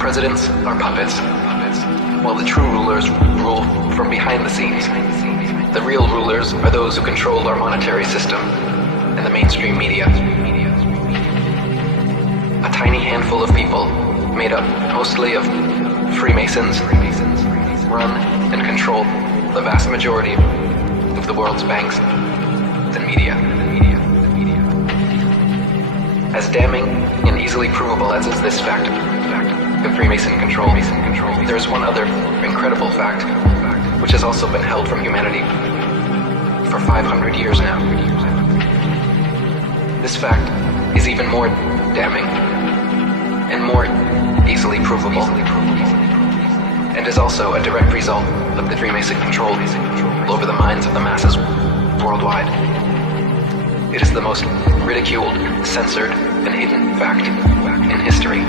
Presidents are puppets, while the true rulers rule from behind the scenes. The real rulers are those who control our monetary system and the mainstream media. A tiny handful of people, made up mostly of Freemasons, run and control the vast majority of the world's banks and media. As damning and easily provable as is this fact, the Freemason control, there is one other incredible fact, which has also been held from humanity for 500 years now. This fact is even more damning and more easily provable, and is also a direct result of the Freemason control over the minds of the masses worldwide. It is the most ridiculed, censored, and hidden fact in history.